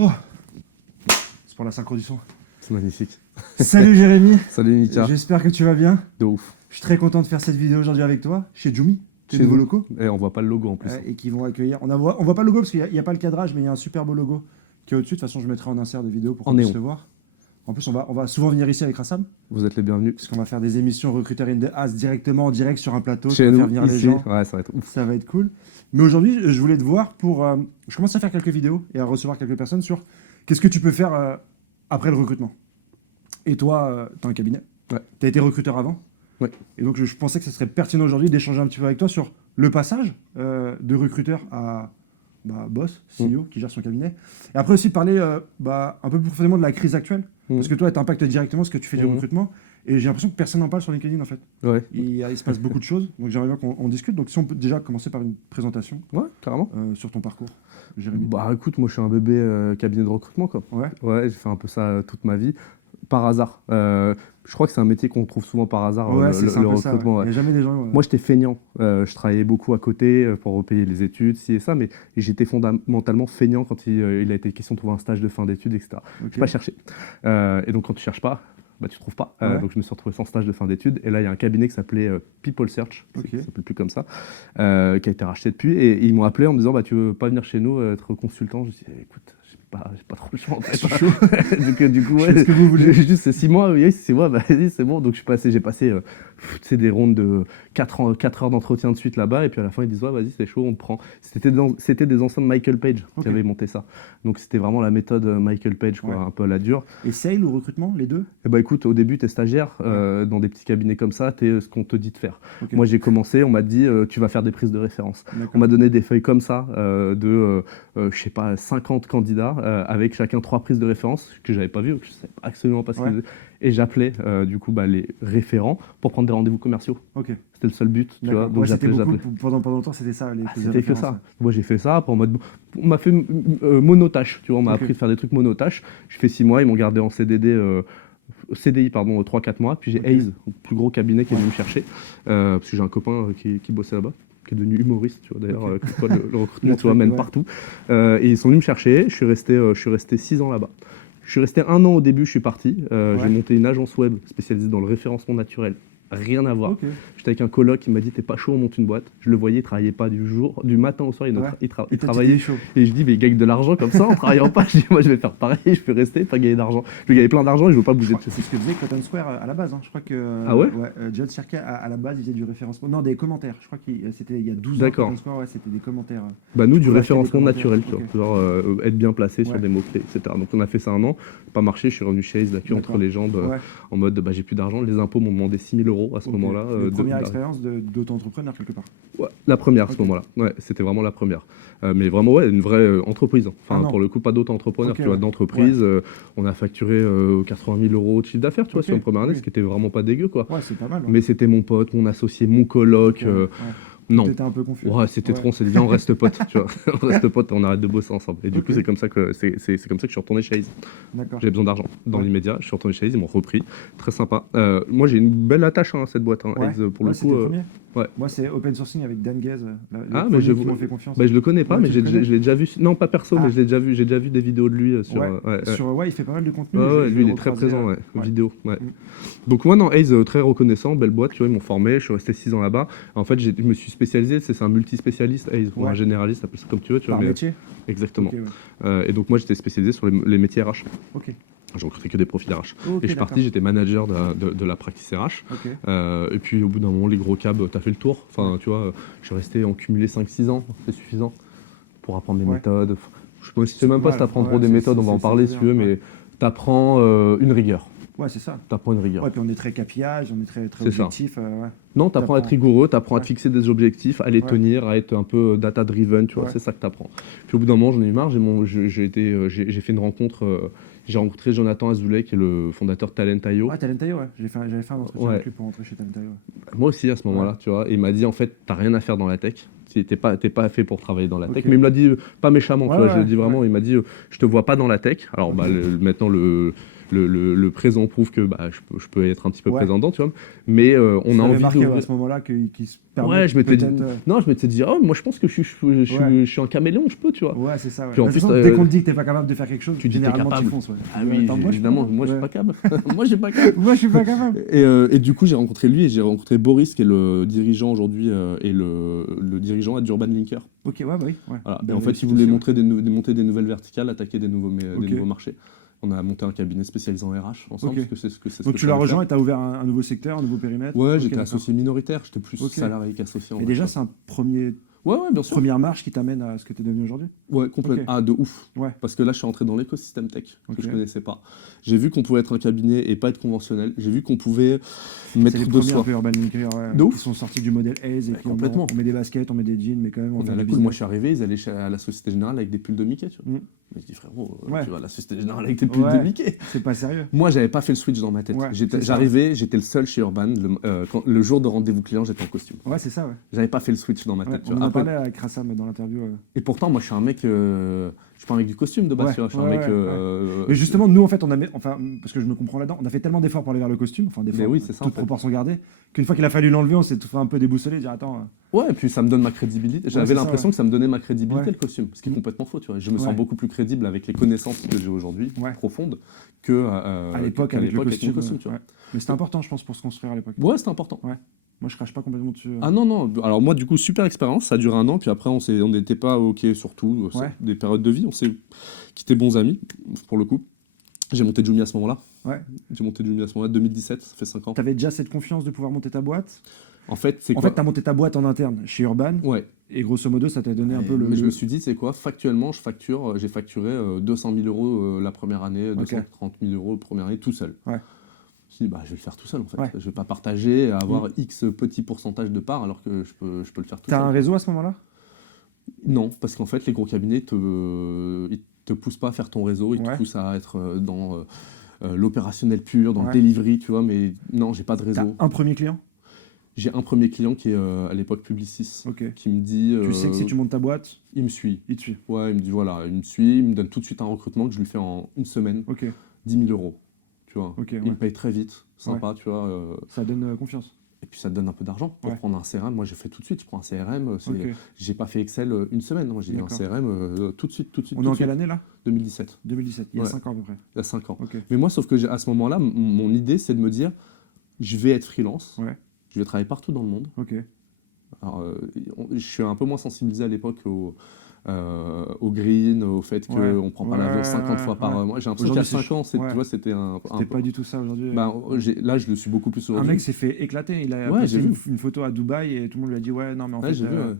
Oh, c'est pour la synchro du son. C'est magnifique. Salut Jérémy. Salut Nika. J'espère que tu vas bien. De ouf. Je suis très content de faire cette vidéo aujourd'hui avec toi, chez Jumi, tes Chez nouveaux nous. locaux. Et on voit pas le logo en plus. Et qui vont accueillir. On voit pas le logo parce qu'il n'y a pas le cadrage, mais il y a un super beau logo qui est au-dessus. De toute façon, je mettrai en insert des vidéos pour qu'on puisse néon. le voir. En plus, on va souvent venir ici avec Rassam, Vous êtes les bienvenus. parce qu'on va faire des émissions Recruiter in the House directement en direct sur un plateau. Chez ça va nous, faire venir les ici. gens. Ouais, ça va être ouf. Ça va être cool. Mais aujourd'hui, je voulais te voir pour... je commence à faire quelques vidéos et à recevoir quelques personnes sur qu'est-ce que tu peux faire après le recrutement. Et toi, tu as un cabinet. Ouais. Tu as été recruteur avant. Ouais. Et donc, je pensais que ce serait pertinent aujourd'hui d'échanger un petit peu avec toi sur le passage de recruteur à boss, CEO, qui gère son cabinet. Et après aussi de parler un peu plus profondément de la crise actuelle. Parce que toi, tu impactes directement ce que tu fais du recrutement. Et j'ai l'impression que personne n'en parle sur LinkedIn, en fait. Ouais. Il se passe beaucoup de choses. Donc, j'aimerais bien qu'on discute. Donc, si on peut déjà commencer par une présentation Ouais, carrément. sur ton parcours, Jérémy. Bah écoute, moi je suis un bébé cabinet de recrutement quoi. Ouais. Ouais, j'ai fait un peu ça toute ma vie. Par hasard. Je crois que c'est un métier qu'on trouve souvent par hasard, Ouais, le c'est un peu ça, recrutement. ouais. Ouais. Il n'y a jamais des gens... Moi, j'étais feignant. Je travaillais beaucoup à côté pour repayer les études, ci et ça, mais j'étais fondamentalement feignant quand il a été question de trouver un stage de fin d'études, etc. Je n'ai pas cherché. Et donc, quand tu cherches pas, tu trouves pas. Ouais. Donc, je me suis retrouvé sans stage de fin d'études. Et là, il y a un cabinet qui s'appelait People Search, Ok. qui ne s'appelle plus comme ça, qui a été racheté depuis. Et ils m'ont appelé en me disant, tu veux pas venir chez nous être consultant? Je me suis dit, écoute, j'ai pas trop le choix en fait. C'est chaud. du coup, ouais, Faites ce que vous voulez. juste c'est 6 mois, oui, c'est moi, vas-y, c'est bon. Donc j'ai passé des rondes de 4 heures d'entretien de suite là-bas, et puis à la fin ils disent ouais, vas-y, c'est chaud, on te prend. C'était des anciens de Michael Page qui avaient monté ça. Donc c'était vraiment la méthode Michael Page, quoi, Ouais. un peu à la dure. Et sale ou recrutement, les deux? Et écoute, au début, tu es stagiaire dans des petits cabinets comme ça, tu es ce qu'on te dit de faire. Ok. Moi, j'ai commencé, on m'a dit tu vas faire des prises de référence. D'accord. On m'a donné des feuilles comme ça de, je sais pas, 50 candidats avec chacun 3 prises de référence que j'avais pas vues, que je savais absolument pas ce qu'ils faisaient. Et j'appelais du coup les référents pour prendre des rendez-vous commerciaux. Ok. C'était le seul but, tu vois. D'accord. Donc Ouais, c'était j'appelais. beaucoup, pendant longtemps, c'était ça, les prises de C'était que référence, ça. Moi, j'ai fait ça en mode. On m'a fait monotâche, tu vois. On m'a Ok. appris de faire des trucs monotâches. Je fais 6 mois, ils m'ont gardé en CDI, 3-4 mois. Puis j'ai Ok. Hayes, le plus gros cabinet, qui est venu me chercher. Parce que j'ai un copain qui bossait là-bas, qui est devenu humoriste, tu vois. D'ailleurs, Ok. comme quoi, le recrutement, Le tu vois, truc, mène ouais. partout. Et ils sont venus me chercher. Je suis resté 6 ans là-bas. Je suis resté 1 an au début, je suis parti. J'ai monté une agence web spécialisée dans le référencement naturel. Rien à voir. Ok. J'étais avec un coloc qui m'a dit t'es pas chaud, on monte une boîte. Je le voyais, il travaillait pas du matin au soir, il Et il t'as dit, travaillait. t'es chaud. Et je dis mais il gagne de l'argent comme ça en travaillant pas. Je dis moi je vais faire pareil, je vais rester, pas gagner d'argent. Je vais gagner plein d'argent et je veux pas bouger. C'est ce que faisait Cotton Square à la base. Hein. Je crois que. Ah ouais Judd Sirka, à la base, il faisait du référencement. Non, des commentaires. Je crois que c'était il y a 12 ans. D'accord. Cotton Square, c'était des commentaires. Bah nous Tu du pouvais acheter des référencement commentaires. naturel, tu vois, Ok. genre être bien placé sur Ouais. des mots-clés, etc. Donc on a fait ça 1 an, pas marché, je suis revenu chez Ace, la queue entre D'accord. les jambes, Ouais. en mode j'ai plus d'argent, les impôts m'ont demandé 6 000 € à ce Ok. moment-là. Première expérience d'auto-entrepreneur quelque part. Ouais, la première à ce Ok. moment-là, ouais, c'était vraiment la première. Mais vraiment, ouais, une vraie entreprise. Enfin, Ah non. pour le coup, pas d'auto-entrepreneur, Ok, tu vois, ouais. d'entreprise. On a facturé 80 000 € de chiffre d'affaires, tu vois, Ok, sur une première année, oui. ce qui était vraiment pas dégueu, quoi. Ouais, c'est pas mal. Ouais. Mais c'était mon pote, mon associé, mon coloc. Ok, ouais. Non. T'étais un peu confus. Ouais, c'était Ouais. trop, on s'est dit, viens, on reste potes, tu vois. On reste potes, on arrête de bosser ensemble. Et du coup, Ok. c'est comme ça que c'est comme ça que je suis retourné chez Ace. D'accord. J'avais besoin d'argent dans Ouais. l'immédiat. Je suis retourné chez Ace, ils m'ont repris. Très sympa. Moi, j'ai une belle attache à cette boîte. Hein, Ouais. Ace, pour Ouais, le c'était coup. le premier. ouais. Moi, c'est open sourcing avec Dan Gaze. Ah, mais je je- qui m'ont fait confiance. Bah, je le connais pas, Ouais, mais tu le connais je l'ai déjà vu. Non, pas perso, Ah. mais j'ai déjà vu des vidéos de lui sur. Ouais. Ouais, Ouais, il fait pas mal de contenu. ouais, je vais lui, il le est très recroiser, présent, ouais. vidéo. Ouais. Mm. Donc, moi, non, Ace, très reconnaissant, belle boîte, tu vois, ils m'ont formé, je suis resté 6 ans là-bas. En fait, je me suis spécialisé, c'est un multispécialiste, Ace, ou Ouais. un généraliste, appelle ça comme tu veux, tu vois. Par Mais, métier. exactement. Ok, ouais. Et donc, moi, j'étais spécialisé sur les métiers RH. Ok. J'ai recruté que des profils RH. Ok, Et je suis parti, j'étais manager de la practice RH. Ok. Et puis au bout d'un moment, les gros câbles, t'as fait le tour. Enfin, tu vois, je suis resté en cumulé 5-6 ans, c'est suffisant pour apprendre les Ouais. méthodes. Je sais même pas si t'apprends trop Ouais, des c'est- méthodes, on va en c'est parler bien, si tu veux, ouais. mais t'apprends une rigueur. Ouais, c'est ça. T'apprends une rigueur. Ouais, puis on est très capillage, on est très C'est ça. objectif. Ouais. Non, t'apprends à être T'apprends. rigoureux, t'apprends à Ouais. te fixer des objectifs, à les Ouais. tenir, à être un peu data-driven, tu vois, Ouais. c'est ça que t'apprends. Puis au bout d'un moment, j'en ai eu marre, j'ai fait une rencontre, j'ai rencontré Jonathan Azoulay, qui est le fondateur de Talent.io. Ah, Talent.io, ouais. J'avais fait un entretien Ouais. avec lui pour rentrer chez Talent.io. Ouais. Moi aussi à ce moment-là, tu vois, et il m'a dit en fait, t'as rien à faire dans la tech. T'es pas fait pour travailler dans la tech. Ok. Mais il me l'a dit pas méchamment, Ouais, tu vois, je ouais, le dis vraiment, ouais. il m'a dit je te vois pas dans la tech. Alors Ok. maintenant le présent prouve que je peux être un petit peu Ouais. présent dedans, tu vois. Mais on a envie marqué d'ouvrir. à ce moment-là qu'il se permet Ouais, je m'étais dit, peut-être. non, je m'étais dit, oh, moi je pense que je suis un caméléon, je peux, tu vois. Ouais, c'est ça. Ouais. Puis en De toute plus, façon, dès qu'on te dit que t'es pas capable de faire quelque chose, tu dis t'es généralement tu capable. fonces. Ouais. Ah oui, Attends, moi, je suis pas évidemment, capable. moi je suis Ouais. pas capable. Moi je suis pas capable. Moi, je suis pas capable. Et du coup, j'ai rencontré lui et j'ai rencontré Boris, qui est le dirigeant aujourd'hui et le dirigeant d'Urban Linker. Ok, ouais, bah oui. Ouais. Voilà. Et Belle en fait, réussite il voulait aussi, monter des nouvelles verticales, attaquer des nouveaux Ok. marchés. On a monté un cabinet spécialisé en RH ensemble, Ok. parce que c'est ce Donc que tu ça l'as veut rejoint faire. et tu as ouvert un nouveau secteur, un nouveau périmètre. Ouais, Ok, j'étais d'accord. associé minoritaire, j'étais plus Ok. salarié qu'associé. Et déjà, c'est un Ouais, bien sûr. première marche qui t'amène à ce que tu es devenu aujourd'hui. Ouais, complètement. Ok. Ah, de ouf. Ouais. Parce que là, je suis entré dans l'écosystème tech, que Ok. je connaissais pas. J'ai vu qu'on pouvait être un cabinet et pas être conventionnel. J'ai vu qu'on pouvait C'est mettre les de premiers un soi. peu Urban Linker, ouais, De ouf. qui sont sortis du modèle Ace et Ouais, qui complètement. on met des baskets, on met des jeans, mais quand même on On fait est à la du cool. Moi, business. je suis arrivé, ils allaient à la Société Générale avec des pulls de Mickey, tu vois. Mm. Mais je dis, frérot, Ouais. tu vas à la Société Générale avec des pulls Ouais. de Mickey. C'est pas sérieux. Moi, j'avais pas fait le switch dans ma tête. Ouais, c'est ça. J'arrivais, j'étais le seul chez Urban. Le jour de rendez-vous client, j'étais en costume. Ouais, c'est ça, ouais. J'avais pas fait le switch dans ma Ouais, tête. tu on vois. en a Après- parlé avec Rassam dans l'interview. Et pourtant, moi, je suis un mec. Je suis pas un mec du costume de base, Ouais, tu vois. Je suis un ouais, mec. ouais, Mais justement, nous, en fait, enfin, parce que je me comprends là-dedans, on a fait tellement d'efforts pour aller vers le costume, enfin, Mais d'efforts, oui, c'est ça, toute en fait. proportion gardée, qu'une fois qu'il a fallu l'enlever, on s'est tout fait un peu déboussolé, dire attends. Ouais, et puis ça me donne ma crédibilité. J'avais c'est ça, l'impression ouais. que ça me donnait ma crédibilité, Ouais. le costume. Ce qui est complètement faux, tu vois. Je me Ouais. sens beaucoup plus crédible avec les connaissances que j'ai aujourd'hui, Ouais. profondes, que À l'époque, qu'à avec le mon costume. tu vois. Ouais. Mais c'était important, je pense, pour se construire à l'époque. Ouais, c'était important. Moi, je crache pas complètement dessus. Ah non, non. Alors moi, du coup, super expérience. Ça a duré un an, puis après, on n'était pas OK sur tout. C'est Ouais. des périodes de vie. On s'est quitté bons amis, pour le coup. J'ai monté Jumi à ce moment-là. Ouais. J'ai monté Jumi à ce moment-là, 2017, ça fait 5 ans. T'avais déjà cette confiance de pouvoir monter ta boîte. En fait, c'est En quoi fait, t'as monté ta boîte en interne chez Urban, Ouais. et grosso modo, ça t'a donné un peu Mais je le. me suis dit, c'est quoi factuellement, j'ai facturé 200 000 euros la première année, 230 000 euros la première année, tout seul. Ouais. Je me suis dit, je vais le faire tout seul en fait. Ouais. Je vais pas partager et avoir X petit pourcentage de part alors que je peux le faire tout T'as seul. un réseau à ce moment-là? Non, parce qu'en fait, les gros cabinets ils te poussent pas à faire ton réseau, ils te poussent à être dans l'opérationnel pur, dans le delivery, tu vois, mais non, j'ai pas de réseau. T'as un premier client? J'ai un premier client qui est à l'époque Publicis, Ok. qui me dit... Tu sais que si tu montes ta boîte, Il me suit. il te suit. Ouais, il me dit voilà, il me suit, il me donne tout de suite un recrutement que je lui fais en une semaine, Ok. 10 000 euros. Tu vois. Ok, Il ouais. me paye très vite, sympa, tu vois. Ça donne confiance. Et puis ça te donne un peu d'argent pour Ouais. prendre un CRM. Moi, j'ai fait tout de suite. Je prends un CRM. Ok. J'ai pas fait Excel une semaine. Moi, j'ai dit un D'accord. CRM tout de suite. On est tout en de suite. quelle année là? 2017, 2017, il y a Ouais. 5 ans à peu près. il y a 5 ans. Ok. Mais moi, sauf que à ce moment-là, mon idée, c'est de me dire, je vais être freelance. Ouais. Je vais travailler partout dans le monde. Ok. Alors, je suis un peu moins sensibilisé à l'époque au green, au fait qu'on Ouais. ne prend pas Ouais, l'avion 50 fois par ouais. mois. J'ai l'impression qu'il y a Aujourd'hui, 5 ans, ouais. tu vois, c'était un C'était peu- pas du tout ça aujourd'hui. là, je le suis beaucoup plus Un aujourd'hui. mec s'est fait éclater. Il a Ouais, posté j'ai vu. une photo à Dubaï et tout le monde lui a dit ouais non mais en Ouais, fait j'ai vu, ouais.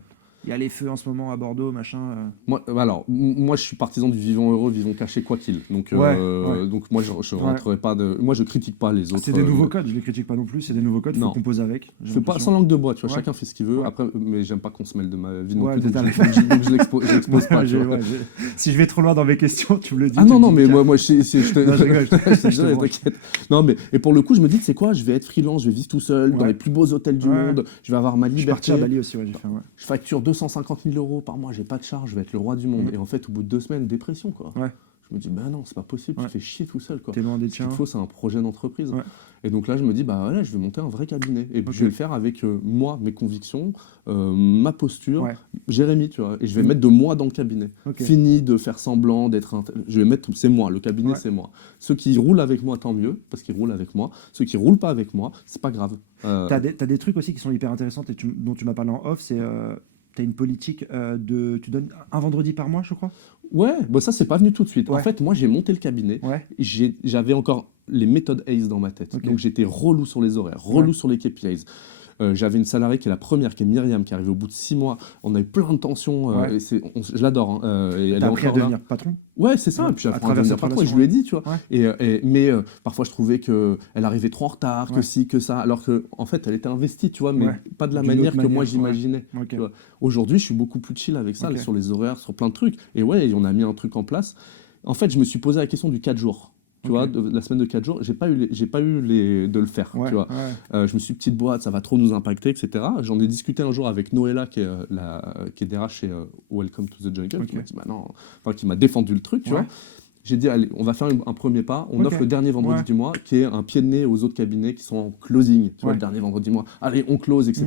il y a les feux en ce moment à Bordeaux machin. Moi, moi, je suis partisan du vivant heureux, vivant caché, quoi qu'il. Donc, Ouais. donc moi, je rentrerai pas de. Moi, je critique pas les autres. C'est des nouveaux codes. Je les critique pas non plus. C'est des nouveaux codes. Faut Non. composer avec. Je fais pas sans langue de bois, tu vois. Ouais. Chacun fait ce qu'il veut. Ouais. Après, mais j'aime pas qu'on se mêle de ma vie non Ouais, plus. t'es Donc, à donc je l'expose pas. tu vois. Si je vais trop loin dans mes questions, tu me le dis. Ah tu non, me non, dis, mais tiens. moi je te. Non, je rigole, je te- Je te je te jure, branche. t'inquiète. Non, mais et pour le coup, je me dis, c'est quoi? Je vais être freelance, je vais vivre tout seul dans Ouais. les plus beaux hôtels du Ouais. monde. Je vais avoir ma Je suis parti liberté. à Bali aussi. Ouais, j'ai fait. Ouais. Je facture 250 000 euros par mois, j'ai pas de charge, je vais être le roi du monde. Mm. Et en fait, au bout de 2 semaines, dépression, quoi. Ouais. Je me dis, bah non, c'est pas possible, Ouais. tu fais chier tout seul, quoi. T'es loin des Ce qu'il tiens. faut, c'est un projet d'entreprise. Ouais. Et donc là, je me dis, bah voilà, je vais monter un vrai cabinet. Et puis Ok. je vais le faire avec moi, mes convictions, ma posture, Ouais. Jérémy, tu vois. Et je vais Mm. mettre de moi dans le cabinet. Ok. Fini de faire semblant d'être un. Je vais mettre, c'est moi, le cabinet, Ouais. c'est moi. Ceux qui roulent avec moi, tant mieux, parce qu'ils roulent avec moi. Ceux qui roulent pas avec moi, c'est pas grave. T'as des trucs aussi qui sont hyper intéressants et dont tu m'as parlé en off. C'est t'as une politique tu donnes un vendredi par mois, je crois. Ouais, bah ça, c'est pas venu tout de suite. En Ouais. fait, moi, j'ai monté le cabinet. Ouais. J'avais encore les méthodes ACE dans ma tête. Ok. Donc j'étais relou sur les horaires, relou Ouais. sur les KPIs. J'avais une salariée qui est la première, qui est Myriam, qui est arrivée au bout de 6 mois. On a eu plein de tensions. Ouais. Et je l'adore. Hein, et elle T'as est appris à encore là. devenir patron. Ouais, c'est ça. Ouais, Et puis à après, travers devenir cette patron, et je relation, lui ai dit, tu vois. Ouais. Mais parfois, je trouvais qu'elle arrivait trop en retard, que Ouais. ci, que ça. Alors qu'en en fait, elle était investie, tu vois, mais Ouais. pas de la D'une manière autre que moi manière, j'imaginais. Ok. Tu vois. Aujourd'hui, je suis beaucoup plus chill avec ça, Ok. sur les horaires, sur plein de trucs. Et ouais, on a mis un truc en place. En fait, je me suis posé la question du 4 jours. Tu Ok. vois, de la semaine de 4 jours, j'ai pas eu de le faire. Ouais. Tu vois. Ouais. Je me suis dit, petite boîte, ça va trop nous impacter, etc. J'en ai discuté un jour avec Noëlla, qui est DRH chez Welcome to the Jungle, Ok. qui m'a dit, bah non, enfin, qui m'a défendu le truc, tu Ouais. vois. J'ai dit, allez, on va faire un premier pas. On Ok. offre le dernier vendredi Ouais. du mois, qui est un pied de nez aux autres cabinets qui sont en closing. Tu vois, Ouais. le dernier vendredi du mois. Allez, on close, etc.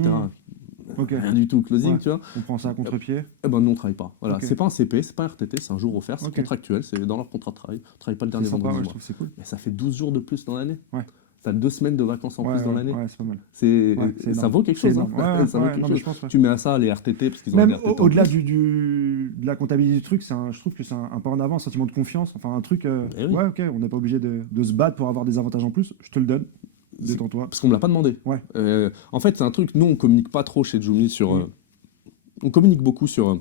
Ok. Rien du tout closing, Ouais. tu vois. On prend ça à contre-pied. Eh ben, nous, on travaille pas. Voilà, Ok. c'est pas un CP, c'est pas un RTT, c'est un jour offert, c'est Ok. contractuel, c'est dans leur contrat de travail. On travaille pas le C'est dernier sympa, vendredi ouais, du je mois. trouve que c'est cool. Mais ça fait 12 jours de plus dans l'année. Ouais. T'as 2 semaines de vacances en plus dans l'année. Ouais, c'est pas mal. C'est, c'est ça énorme. vaut quelque C'est chose. Hein. énorme. Ouais, Ça vaut ouais, quelque non, mais chose. je pense, ouais. Tu mets à ça les RTT, parce qu'ils ont Même des RTT en au-delà plus. de la comptabilité du truc, je trouve que c'est un pas en avant, un sentiment de confiance. Enfin, un truc. Eh oui. Ouais, ok, on n'est pas obligé de se battre pour avoir des avantages en plus. Je te le donne. Détends-toi. Parce qu'on me l'a pas demandé. Ouais. En fait, c'est un truc, nous, on communique pas trop chez Joomla sur... on communique beaucoup sur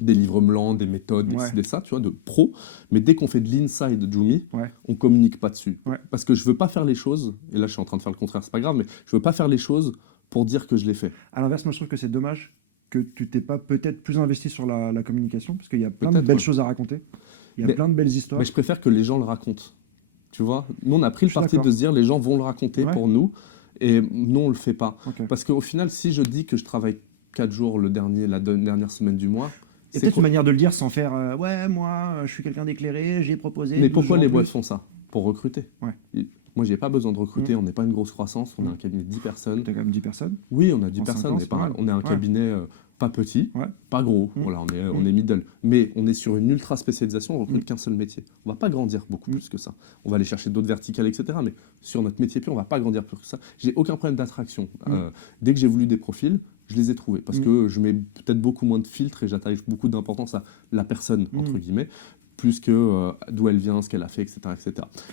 des livres blancs, des méthodes, Ouais. des ça, tu vois, de pro. Mais dès qu'on fait de l'inside de Joomla, Ouais. on communique pas dessus. Ouais. Parce que je veux pas faire les choses, et là, je suis en train de faire le contraire, c'est pas grave, mais je veux pas faire les choses pour dire que je l'ai fait. À l'inverse, moi, je trouve que c'est dommage que tu t'es pas peut-être plus investi sur la communication, parce qu'il y a plein de Peut-être, belles ouais. choses à raconter. Il y a Mais- plein de belles histoires. Mais je préfère que les gens le racontent. Tu vois, nous, on a pris Je le suis parti d'accord. de se dire, les gens vont le raconter Ouais. pour nous, et nous, on le fait pas. Ok. Parce qu'au final, si je dis que je travaille 4 jours la dernière semaine du mois, Et c'est peut-être quoi- une manière de le dire sans faire ouais, moi, je suis quelqu'un d'éclairé, j'ai proposé. Mais 12 pourquoi jours les en boîtes plus. font ça? Pour recruter. Ouais. Moi, j'ai pas besoin de recruter, on n'est pas une grosse croissance, on est Mm. un cabinet de 10 personnes. T'as quand même 10 personnes. Oui, on a 10 En 5 personnes, ans, mais c'est pas mal. on est un Ouais. cabinet pas petit, Ouais. pas gros, Mm. voilà, on est middle. Mais on est sur une ultra spécialisation, on recrute Mm. qu'un seul métier. On va pas grandir beaucoup Mm. plus que ça. On va aller chercher d'autres verticales, etc. Mais sur notre métier pur, on va pas grandir plus que ça. J'ai aucun problème d'attraction. Dès que j'ai voulu des profils, je les ai trouvés. Parce Mm. que je mets peut-être beaucoup moins de filtres et j'attache beaucoup d'importance à la personne, entre Mm. guillemets, plus que d'où elle vient, ce qu'elle a fait, etc. etc.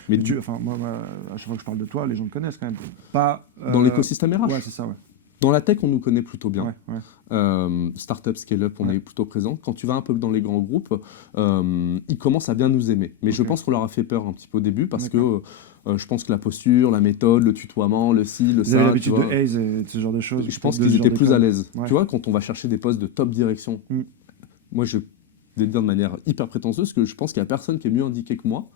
Mais Enfin, moi, à chaque fois que je parle de toi, les gens te connaissent quand même. Pas. dans l'écosystème RH, Ouais, c'est ça, ouais. dans la tech, on nous connaît plutôt bien. Ouais, ouais. Startup, scale-up, on Ouais. est plutôt présent. Quand tu vas un peu dans les grands groupes, ils commencent à bien nous aimer. Mais je Ok. pense qu'on leur a fait peur un petit peu au début parce D'accord. que je pense que la posture, la méthode, le tutoiement, le ci, le Vous ça. avez tu l'habitude de vois, haze et de ce genre de choses. je pense peut-être de qu'ils ce étaient genre plus à d'école. l'aise. Ouais. Tu vois, quand on va chercher des postes de top direction, Mm. moi je vais te dire de manière hyper prétentieuse que je pense qu'il n'y a personne qui est mieux indiqué que moi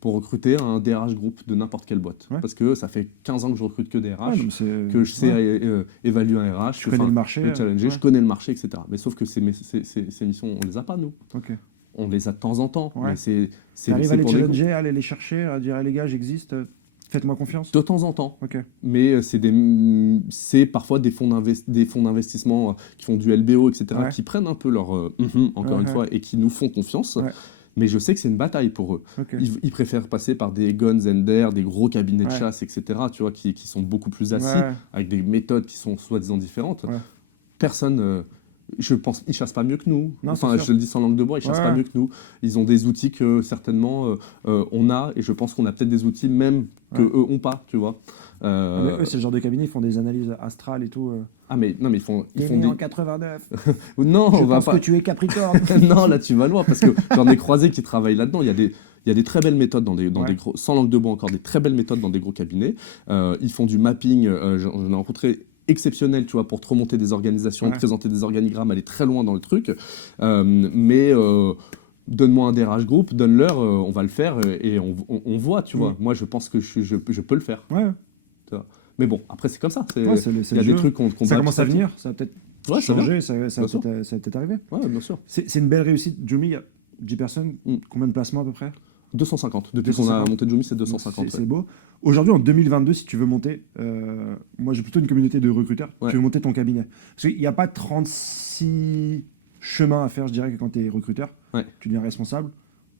pour recruter un DRH groupe de n'importe quelle boîte. Ouais. Parce que ça fait 15 ans que je recrute que des RH, Ouais, non, mais c'est- que je sais ouais. évaluer un RH, Tu connais le marché. le challenger, ouais. je connais le marché, etc. Mais sauf que ces missions, on les a pas, nous. Ok. On les a de temps en temps, Ouais. mais c'est T'arrives à les pour les challenger, à aller les chercher, à dire les gars, j'existe, faites-moi confiance. de temps en temps. Ok. Mais c'est parfois des fonds d'investissement qui font du LBO, etc., Ouais. qui prennent un peu leur encore Ouais, une fois, et qui nous font confiance. Ouais. Mais je sais que c'est une bataille pour eux. Ok. Ils préfèrent passer par des Guns and Dare, des gros cabinets de Ouais. chasse, etc., tu vois, qui sont beaucoup plus assis, Ouais. avec des méthodes qui sont soi-disant différentes. Ouais. Personne, je pense, ils chassent pas mieux que nous. Non, Enfin, c'est je sûr. te le dis sans langue de bois, ils chassent Ouais. pas mieux que nous. Ils ont des outils que certainement on a, et je pense qu'on a peut-être des outils même que Ouais. eux ont pas, tu vois. Ah, mais eux, c'est le genre de cabinet, ils font des analyses astrales et tout. Ah mais non, mais ils font T'es né des. en 89. Non, Je on va pense pas. que tu es Capricorne. Non, là tu vas loin parce que j'en ai croisé qui travaillent là-dedans. Il y a des très belles méthodes dans Ouais. des gros, sans langue de bois encore, des très belles méthodes dans des gros cabinets. Ils font du mapping. J'en ai rencontré exceptionnel, tu vois, pour te remonter des organisations, Ouais. présenter des organigrammes, aller très loin dans le truc. Mais donne-moi un DRH groupe, donne-leur, on va le faire et on voit, tu vois. Moi, je pense que je peux le faire. Ouais, Mais bon, après, c'est comme ça. ouais, c'est Il y a le des jeu. trucs qu'on Ça bat commence petit à petit. venir, ça va peut-être Ouais, ça changer, ça Bien sûr. va peut-être arriver. Ouais, bien sûr. C'est une belle réussite. Joomla, il y a 10 personnes, Mm. combien de placements à peu près? 250. Depuis qu'on a 250. monté Joomla, c'est Donc, 250. C'est beau. Aujourd'hui, en 2022, si tu veux monter, moi j'ai plutôt une communauté de recruteurs, Ouais. tu veux monter ton cabinet. Parce qu'il n'y a pas 36 chemins à faire, je dirais, que quand tu es recruteur. Ouais. Tu deviens responsable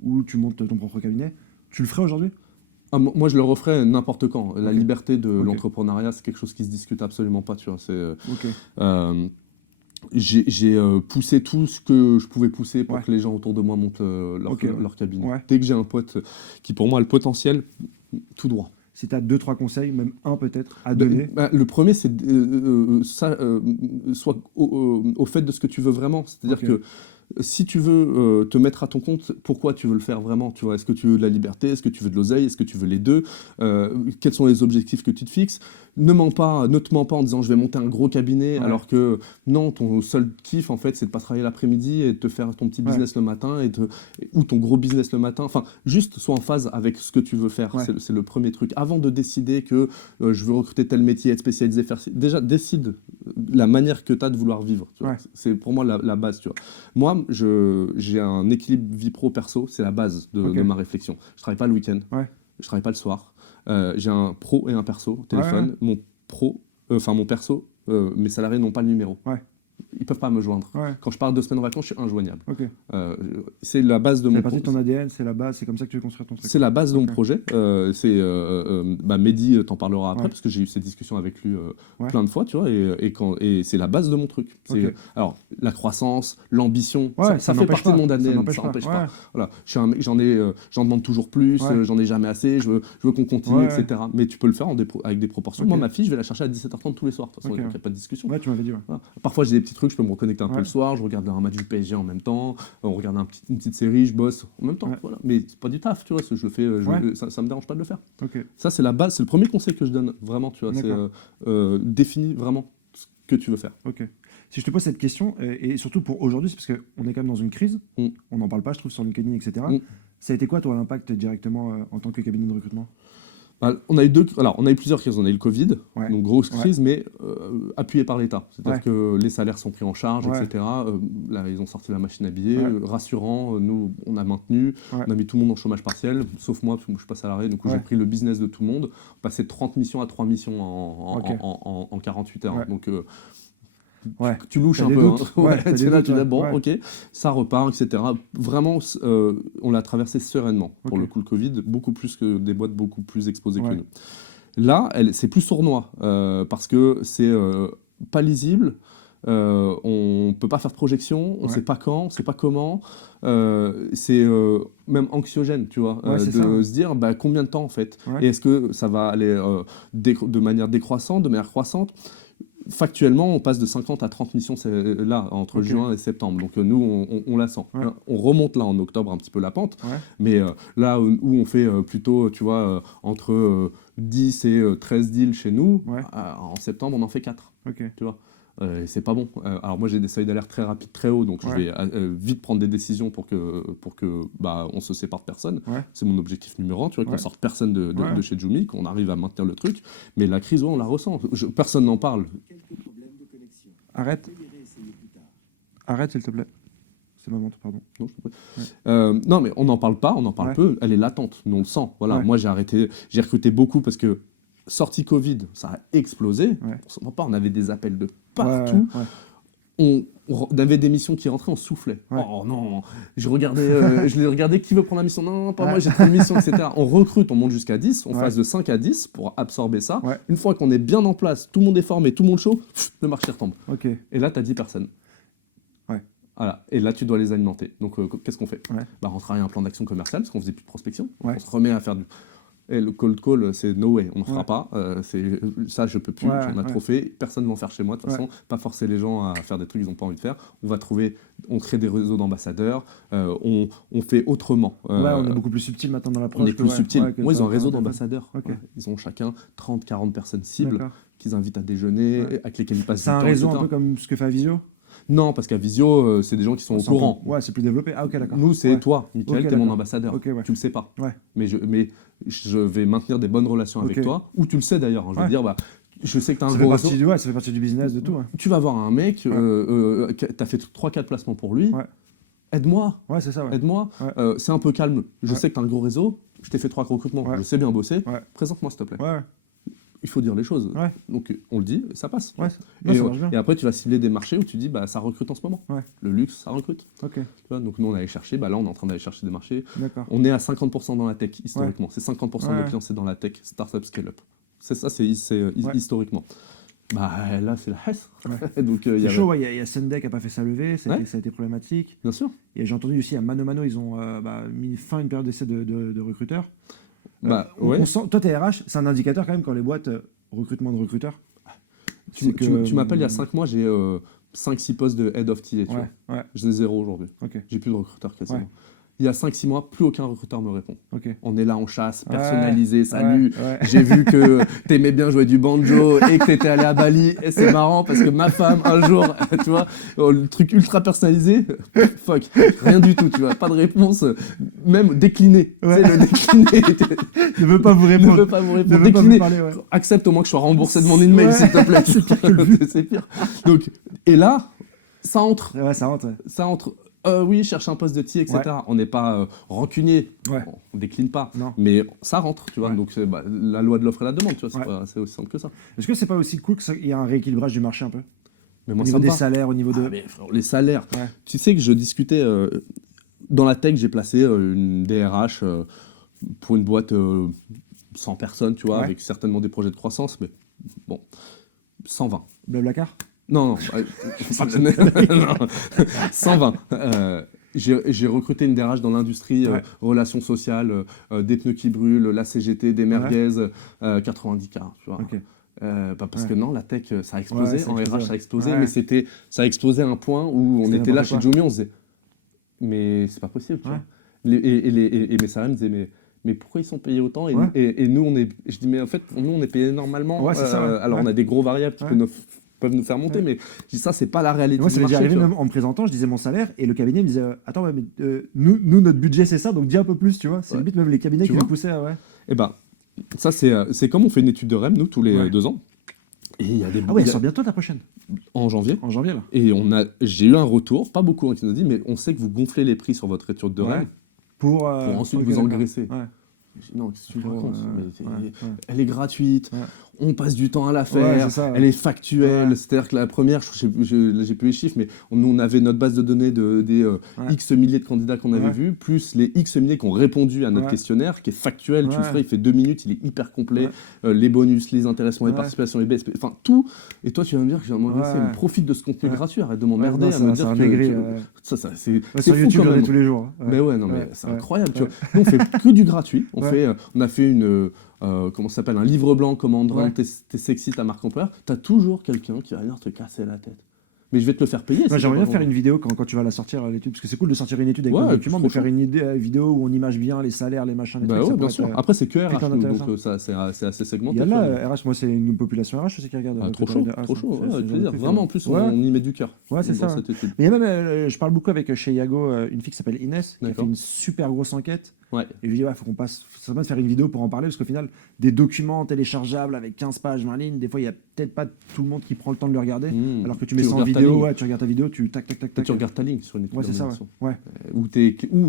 ou tu montes ton propre cabinet. Tu le ferais aujourd'hui? Ah, moi, je le referais n'importe quand. La Ok. liberté de Ok. l'entrepreneuriat, c'est quelque chose qui se discute absolument pas. Tu vois, Ok. j'ai poussé tout ce que je pouvais pousser pour Ouais. que les gens autour de moi montent Ok, ouais. leur cabinet. Ouais. Dès que j'ai un pote qui, pour moi, a le potentiel, tout droit. Si tu as 2-3 conseils, même un peut-être, à donner. Le premier, c'est soit au fait de ce que tu veux vraiment. C'est-à-dire Ok. que si tu veux te mettre à ton compte, pourquoi tu veux le faire vraiment, tu vois? Est-ce que tu veux de la liberté? Est-ce que tu veux de l'oseille? Est-ce que tu veux les deux? Quels sont les objectifs que tu te fixes? Ne te mens pas en disant je vais monter un gros cabinet, Ouais. alors que non, ton seul kiff en fait c'est de pas travailler l'après-midi et de te faire ton petit Ouais. business le matin ou ton gros business le matin. Enfin, juste sois en phase avec ce que tu veux faire. Ouais. C'est le premier truc. Avant de décider que je veux recruter tel métier, être spécialisé, déjà décide la manière que tu as de vouloir vivre. Tu vois. Ouais. C'est pour moi la base. Tu vois. Moi, j'ai un équilibre vie pro-perso, c'est la base de ma réflexion. Je travaille pas le week-end, je travaille pas le soir. J'ai un pro et un perso au téléphone. Mon perso, mes salariés n'ont pas le numéro. Ils peuvent pas me joindre. Quand je pars 2 semaines en vacances, je suis injoignable. C'est la base de mon projet. C'est partie de ton ADN, c'est la base, c'est comme ça que tu veux construire ton truc. C'est la base de mon projet. Mehdi t'en parlera après, parce que j'ai eu cette discussion avec lui plein de fois, tu vois, et c'est la base de mon truc. Alors, la croissance, l'ambition, ça fait partie de mon ADN, ça n'empêche pas. Voilà. J'en demande toujours plus, j'en ai jamais assez, je veux qu'on continue, etc. Mais tu peux le faire avec des proportions. Moi, ma fille, je vais la chercher à 17h30 tous les soirs. De toute façon, il n'y a pas de discussion. Tu m'avais dit. Voilà. Parfois, j'ai des petits trucs, je peux me reconnecter un peu le soir, je regarde un match du PSG en même temps, on regarde une petite série, je bosse en même temps. Voilà. Mais c'est pas du taf, tu vois, je le fais, ça me dérange pas de le faire. Ça, c'est la base, c'est le premier conseil que je donne, vraiment, tu vois, c'est définis vraiment ce que tu veux faire. Si je te pose cette question, et surtout pour aujourd'hui, c'est parce qu'on est quand même dans une crise, on n'en parle pas, je trouve, sur LinkedIn, etc. Ça a été quoi, toi, l'impact directement en tant que cabinet de recrutement ? On a eu plusieurs crises. On a eu le Covid, donc grosse crise, mais appuyée par l'État. C'est-à-dire que les salaires sont pris en charge, etc. Là, ils ont sorti la machine à billets, rassurant. Nous, on a maintenu, on a mis tout le monde en chômage partiel, sauf moi, parce que moi, je suis pas salarié. Du coup, j'ai pris le business de tout le monde. On passait de 30 missions à 3 missions en 48 heures. Donc, tu louches un peu. Tu dis, bon, ok, ça repart, etc. Vraiment, on l'a traversé sereinement. Pour le coup, le Covid, beaucoup plus que des boîtes beaucoup plus exposées que nous. Là, c'est plus sournois, parce que c'est pas lisible. On peut pas faire de projection, on sait pas quand, on sait pas comment. C'est même anxiogène, tu vois, se dire combien de temps en fait. Et est-ce que ça va aller de manière décroissante, de manière croissante? Factuellement, on passe de 50 à 30 missions là, entre juin et septembre. Donc nous, on la sent. On remonte là en octobre un petit peu la pente. Mais là où on fait plutôt, tu vois, entre 10 et 13 deals chez nous, en septembre, on en fait 4. Tu vois. C'est pas bon. Alors moi j'ai des seuils d'alerte très rapides, très hauts, donc je vais vite prendre des décisions pour que on se sépare de personne. C'est mon objectif numéro 1, tu vois, qu'on sorte personne de chez Jumi, qu'on arrive à maintenir le truc. Mais la crise, on la ressent. Personne n'en parle. Arrête, s'il te plaît. C'est ma montre, pardon. Non, je t'en prie. Non, mais on n'en parle pas, on en parle peu. Elle est latente, nous on le sent. Voilà. Moi j'ai recruté beaucoup parce que sortie Covid, ça a explosé. On s'en rend pas, on avait des appels de partout. On avait des missions qui rentraient, on soufflait. Oh non, je les regardais, qui veut prendre la mission? Non, pas moi, j'ai pris une mission, etc. On recrute, on monte jusqu'à 10, on passe de 5 à 10 pour absorber ça. Une fois qu'on est bien en place, tout le monde est formé, tout le monde chaud, le marché retombe. Et là, tu as 10 personnes. Voilà. Et là, tu dois les alimenter. Donc, qu'est-ce qu'on fait? On travaille un plan d'action commerciale, parce qu'on faisait plus de prospection. On se remet à faire Et le cold call, c'est no way, on ne fera pas. Ça, je peux plus, j'en ai trop fait. Personne ne va en faire chez moi, de toute façon. Pas forcer les gens à faire des trucs qu'ils n'ont pas envie de faire. On crée des réseaux d'ambassadeurs, on fait autrement. On est beaucoup plus subtil maintenant dans l'approche. On est plus subtil. Moi, ils ont un réseau d'ambassadeurs. Ils ont chacun 30-40 personnes cibles qu'ils invitent à déjeuner, avec lesquelles ils passent du temps. C'est un réseau un peu comme ce que fait Avisio? Non, parce qu'à Visio, c'est des gens qui sont au courant. C'est plus développé. Ah, ok, d'accord. Nous, c'est toi, Mickaël, t'es mon ambassadeur. Tu le sais pas. Mais je vais maintenir des bonnes relations avec toi, ou tu le sais d'ailleurs. Je veux dire, je sais que tu as un gros réseau. Ça fait partie du business, de tout. Tu vas voir un mec, tu as fait 3-4 placements pour lui. Aide-moi. C'est ça. Aide-moi. C'est un peu calme. Je sais que tu as un gros réseau. Je t'ai fait 3 recrutements. Je sais bien bosser. Présente-moi, s'il te plaît. Il faut dire les choses. Donc on le dit, ça passe. Et après, tu vas cibler des marchés où tu dis, ça recrute en ce moment. Le luxe, ça recrute. Tu vois, donc nous, on allait chercher, là, on est en train d'aller chercher des marchés. On est à 50% dans la tech, historiquement. C'est 50% de nos clients, c'est dans la tech, startup, scale-up. C'est ça, c'est historiquement. Là, c'est la hesse. C'est chaud, il y a Sunday qui n'a pas fait sa levée, ça a été problématique. Bien sûr. Et j'ai entendu aussi à Mano Mano, ils ont mis fin à une période d'essai de recruteurs. On sent, toi, t'es RH, c'est un indicateur quand même quand les boîtes recrutement de recruteurs. Tu m'appelles il y a 5 mois, j'ai 5-6 postes de head of TA. J'ai 0 aujourd'hui. J'ai plus de recruteurs quasiment. Il y a 5-6 mois, plus aucun recruteur me répond. On est là en chasse, personnalisé, salut. J'ai vu que t'aimais bien jouer du banjo et que t'étais allé à Bali. Et c'est marrant parce que ma femme, un jour, tu vois, le truc ultra personnalisé, fuck, rien du tout, tu vois, pas de réponse, même décliné. Tu sais, le décliné. Ne veut pas vous répondre. Ne veut pas vous répondre. Décliné. Accepte au moins que je sois remboursé de mon email, s'il te plaît. C'est pire. Donc, et là, ça entre. Ça entre. Oui, cherche un poste de TI, etc. On n'est pas rancunier, Ouais. on décline pas, Non. mais ça rentre, tu vois. Ouais. Donc, la loi de l'offre et la demande, tu vois, c'est Ouais. aussi simple que ça. Est-ce que c'est pas aussi cool qu'il y a un rééquilibrage du marché un peu? Mais Au moi, niveau ça me des va. salaires, au niveau de. Ah, mais frérot, les salaires. Ouais. Tu sais que je discutais dans la tech, j'ai placé une DRH pour une boîte 100 personnes, tu vois, Ouais. avec certainement des projets de croissance, mais bon, 120. Blablacar? Non, non, 120. J'ai recruté une DRH dans l'industrie, Ouais. relations sociales, des pneus qui brûlent, la CGT, des merguez, 90K, tu vois. Ok. Parce Ouais. que non, la tech, ça a explosé. Ouais, ça a En RH, explosé, ça a ouais. explosé, Ouais. mais ça a explosé à un point où on C'était était là n'importe chez quoi. Jumi, on se disait, mais c'est pas possible, tu Ouais. vois. Et mes salariés me disaient, mais pourquoi ils sont payés autant Ouais. et nous, on est. Je dis, mais en fait, nous, on est payés normalement. Ouais, c'est ça, ouais. Alors, Ouais. on a des gros variables qui Ouais. peuvent nous faire monter, Ouais. mais je dis, ça, c'est pas la réalité Moi, du ça m'est déjà marché. arrivé Tu vois. même en me présentant, je disais mon salaire et le cabinet me disait attends, ouais, mais nous, notre budget c'est ça, donc dis un peu plus, tu vois. C'est Ouais. limite même les cabinets Tu qui vois nous poussaient, ouais. Et ben, ça, c'est comme on fait une étude de REM, nous, tous les Ouais. 2 ans. Et il y a des Ah ouais, il y elle a- sort bientôt ta prochaine, en janvier. en janvier là. Et j'ai eu un retour, pas beaucoup, hein, qui nous a dit, mais on sait que vous gonflez les prix sur votre étude de Ouais. REM Pour ensuite ok, vous d'accord. engraisser. Ouais. Je dis, non, qu'est-ce que tu me Ouais, racontes ouais, Mais ouais, ouais. elle est gratuite, Ouais. on passe du temps à la Ouais, faire, c'est ça, ouais. elle est factuelle. Ouais. C'est-à-dire que la première, j'ai plus les chiffres, mais on avait notre base de données des Ouais. X milliers de candidats qu'on avait Ouais. vus, plus les X milliers qui ont répondu à notre Ouais. questionnaire, qui est factuel. Tu le Ouais. ferais, il fait 2 minutes, il est hyper complet. Ouais. Les bonus, les intéressements, les Ouais. participations, les BSP, enfin tout. Et toi, tu vas me dire que j'ai un moment Ouais. profite de ce contenu Ouais. gratuit, arrête de Ouais, m'emmerder non, à ça- me c'est dire un que. aigri, Ça, c'est Ouais, c'est sur fou YouTube, quand j'en ai même. tous les jours. Hein. Mais ouais, non, mais Ouais. c'est Ouais. incroyable. Tu Ouais. vois. Nous, on fait que du gratuit. Ouais. On a fait comment ça s'appelle, un livre blanc, comment rendre Ouais. tes sexy ta marque employeur. T'as toujours quelqu'un qui va venir te casser la tête. Mais je vais te le faire payer. Moi, si j'aimerais t'as bien pas faire vendu. une vidéo quand tu vas la sortir, l'étude, parce que c'est cool de sortir une étude avec Ouais, le document, trop de faire chaud. une vidéo où on image bien les salaires, les machins, les Bah trucs. ouais, ça bien pourrait sûr. être, Après, c'est que putain RH, nous, d'intéressant. donc ça, c'est assez Il segmenté. y a tu vois. là, RH, moi c'est une population RH aussi qui regarde. Ah, trop que chaud, t'as- trop ça, chaud. c'est- Ouais, c'est avec le genre de plaisir. truc, Vraiment, en plus, ouais. on y met du cœur. Ouais, c'est dans ça. cette étude. Mais il y a même, je parle beaucoup avec chez Yago, une fille qui s'appelle Inès, qui a fait D'accord. une super grosse enquête. Ouais. Et je lui dis, ouais, faut qu'on passe, ça va faire une vidéo pour en parler, parce qu'au final, des documents téléchargeables avec 15 pages, 20 lignes, des fois, il n'y a peut-être pas tout le monde qui prend le temps de le regarder. Mmh. Alors que tu mets ça en regardes ta vidéo, ligne. ouais, tu regardes ta vidéo, tu tac, tac, tac, Et tac. tu regardes ta ligne sur une étude Ouais, c'est ça, ouais. d'organisation. Ouais. Ou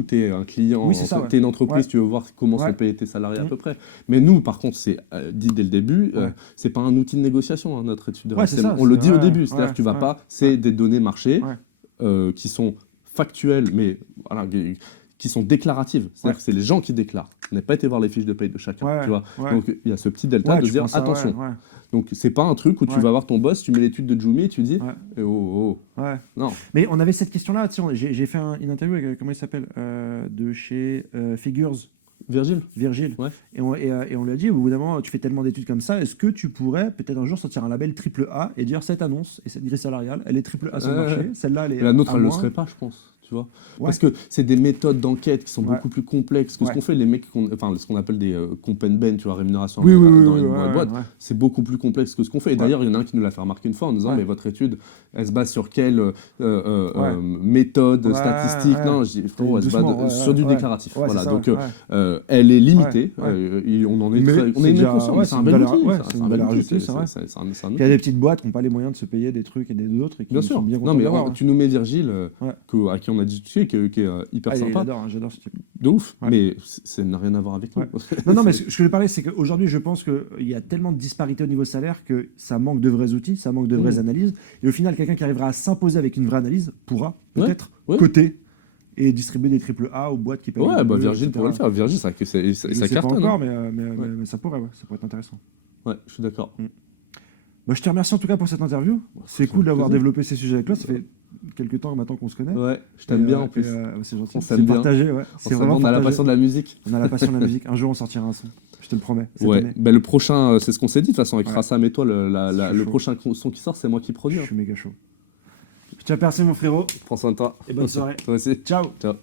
tu es un client, Oui, c'est ça, ouais. tu es une entreprise, Ouais. tu veux voir comment Ouais. sont payés tes salariés à Mm. peu près. Mais nous, par contre, c'est dit dès le début, Ouais. c'est pas un outil de négociation, hein, notre étude de Ouais, REM. c'est ça, On le c'est- dit au ouais, début, c'est-à-dire ouais, que tu vas ouais. pas, c'est des données marché Ouais. qui sont factuelles, mais voilà, qui sont déclaratives. C'est-à-dire Ouais. que c'est les gens qui déclarent. On n'a pas été voir les fiches de paye de chacun, Ouais, tu vois. ouais. Donc il y a ce petit delta Ouais, de tu se dire prends ça, attention. ouais, Donc c'est pas un truc où tu Ouais. vas voir ton boss, tu mets l'étude de Jumi et tu dis Ouais. eh oh, oh. Ouais. Non. Mais on avait cette question-là, tu sais, j'ai fait une interview avec, comment il s'appelle, de chez Figures, Virgile. Virgile. Ouais. Et on lui a dit, au bout d'un moment, tu fais tellement d'études comme ça, est-ce que tu pourrais peut-être un jour sortir un label triple A et dire cette annonce et cette grille salariale, elle est triple A sur le marché, celle-là, elle est. La nôtre, à elle le moins. serait pas, je pense. Tu vois. Ouais. Parce que c'est des méthodes d'enquête qui sont Ouais. beaucoup plus complexes que ce Ouais. qu'on fait. Les mecs, enfin, ce qu'on appelle des comp and ben, tu vois, rémunération Oui, oui, oui, dans oui, une ouais, boîte, ouais. c'est beaucoup plus complexe que ce qu'on fait. Et Ouais. d'ailleurs, il y en a un qui nous l'a fait remarquer une fois en nous disant Ouais. mais votre étude, elle se base sur quelle méthode Ouais, statistique ouais. Non, je dis frérot, elle se base Doucement, ouais, sur du ouais. déclaratif. Ouais, Voilà. c'est ça, Donc, ouais. elle est limitée. Ouais, ouais. Et on en est Mais très, on c'est est déjà- conscient. ouais, mais c'est c'est un une bel valeur- outil. ouais, ça, c'est c'est une un bel valeur outil, ajoutée, c'est vrai. c'est un Il y a outil. des petites boîtes qui n'ont pas les moyens de se payer des trucs et des autres et qui Bien sont sûr. bien Non, contents mais d'avoir, hein. tu nous mets Virgile, Ouais. à qui on a discuté, qui est hyper Ah, sympa. j'adore ce type. De ouf, Ouais. mais ça n'a rien à voir avec nous. Ouais. Non, non, mais ce que je voulais parler, c'est qu'aujourd'hui, je pense qu'il y a tellement de disparités au niveau salaire que ça manque de vrais outils, ça manque de vraies analyses. Et au final, quelqu'un qui arrivera à s'imposer avec une vraie analyse pourra peut-être ouais. coter et distribuer des triple A aux boîtes qui peuvent. Ouais, bah Virgile pourrait le faire. Virgile, ça Je sais pas cartonne. encore, Hein. mais ça pourrait, ouais, ça pourrait être intéressant. Ouais, je suis d'accord. Bah, je te remercie en tout cas pour cette interview. C'est ça cool fait d'avoir plaisir. développé ces sujets avec toi. Ça fait quelques temps maintenant qu'on se connaît. Ouais, je t'aime bien en plus. C'est gentil. On C'est s'aime bien. partagé, ouais. C'est vraiment On a la partagé. passion de la musique. On a la passion de la musique. Un jour, on sortira un son. Je te le promets. Cette Ouais, année. bah, le prochain, c'est ce qu'on s'est dit de toute façon avec Ouais. Rassam et toi, Je suis le chaud. prochain son qui sort, c'est moi qui produis. Je Hein. suis méga chaud. Je te remercie, mon frérot. Prends soin de toi. Et bonne soirée. Toi aussi. Ciao. Ciao.